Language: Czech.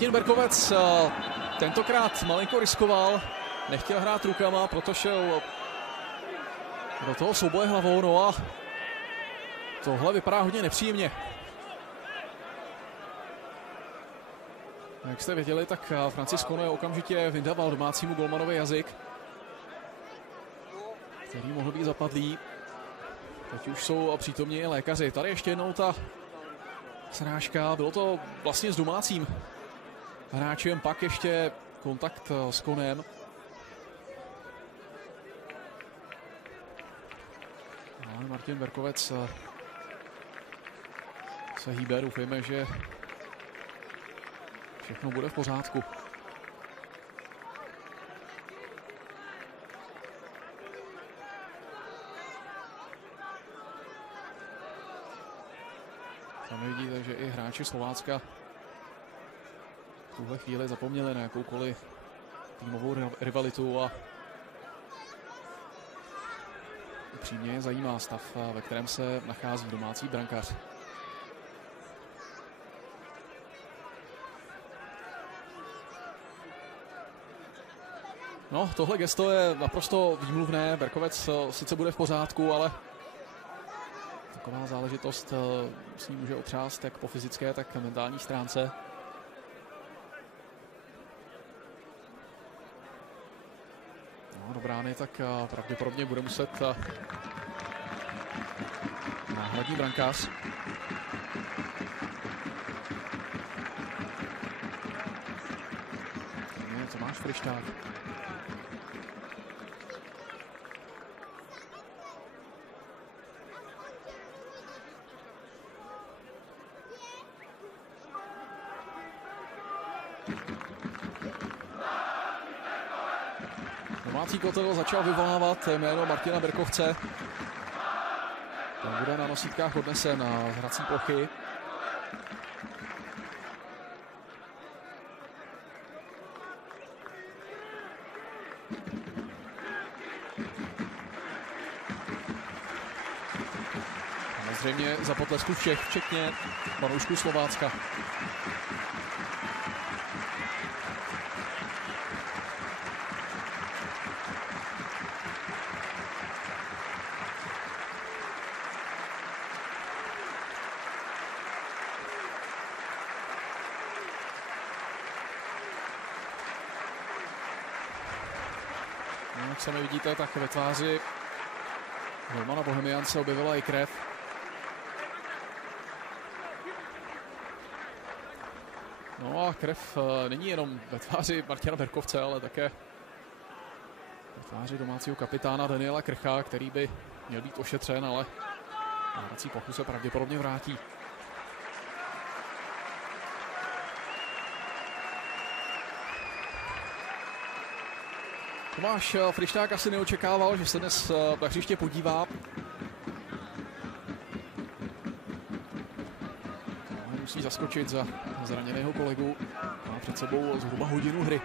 Martin Berkovec tentokrát malinko riskoval, nechtěl hrát rukama, proto šel do toho souboje hlavou, no a tohle vypadá hodně nepříjemně. Jak jste věděli, tak Francis Kone okamžitě vydával domácímu golmanovi jazyk, který mohl být zapadlý. Teď už jsou přítomní i lékaři. Tady ještě jednou ta srážka, bylo to vlastně s domácím hráčem, pak ještě kontakt s Konem. Ale Martin Berkovec se hýbe, doufejme, že všechno bude v pořádku. Tam vidíte, že i hráči Slovácka v tuhle chvíli zapomněli na jakoukoliv týmovou rivalitu a upřímně je zajímá stav, ve kterém se nachází domácí brankář. No, tohle gesto je naprosto výmluvné. Berkovec sice bude v pořádku, ale taková záležitost s ním může otřást jak po fyzické, tak mentální stránce. No, do brány tak pravděpodobně bude muset náhradní brankář. Tomáš Frišták. Domácí kotel začal vyvolávat jméno Martina Berkovce. Ten bude na nosítkách odnesen na hrací plochy. Samozřejmě za potlesku všech, včetně fanoušků Slovácka. Jak sami vidíte, tak ve tváři golmana Bohemian se objevila i krev. No a krev není jenom ve tváři Martina Berkovce, ale také ve tváři domácího kapitána Daniela Krcha, který by měl být ošetřen, ale na hrací plochu se pravděpodobně vrátí. Tomáš Frišták asi neočekával, že se dnes na hřiště podívá. Musí zaskočit za zraněného kolegu. Má před sebou zhruba hodinu hry.